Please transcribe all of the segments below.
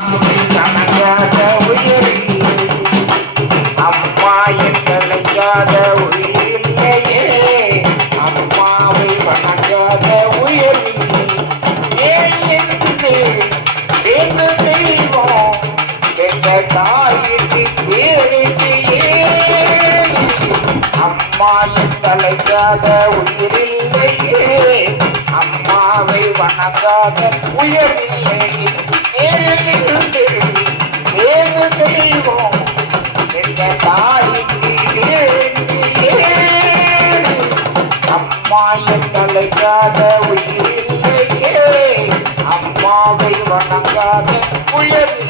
கணங்காத உயிரில்லை அம்மா எங்களையாத உயிரில்லையே. அம்மாவை வணங்காத உயிரில்லை ஏன் என்று எங்க தெய்வம் எங்க தாயிற்கு பேருக்கு ஏன் அம்மா எங்களையாத உயிரில்லையே. அம்மாவை வணங்காத உயர்வில்லை. நேரில் இருந்து ஏது தெய்வம் எங்க தாய்க்கு அம்மா எங்களைக்காத உயிரில்லையே அம்மாவை வணங்காத உயர்வில்லை.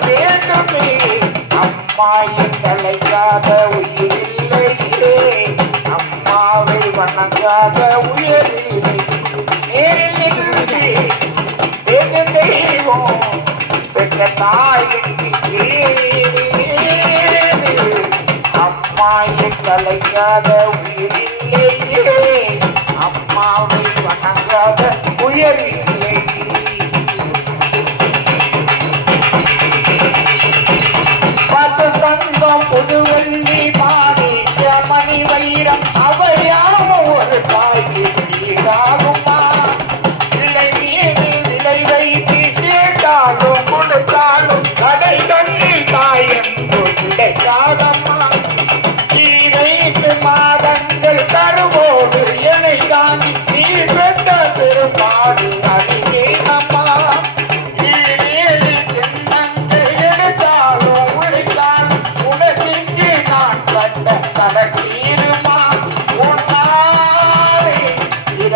வேண்டுமே அம்மா எங்களைக்காத உயிரில்லையே அம்மாவை வணங்காத உயிரில்லை நேரில் தெய்வம் பெற்ற தாய்க்கு அம்மா எங்களைக்காத உயிரில்லையே அம்மாவை வணங்காத உயரில்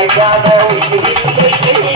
I got no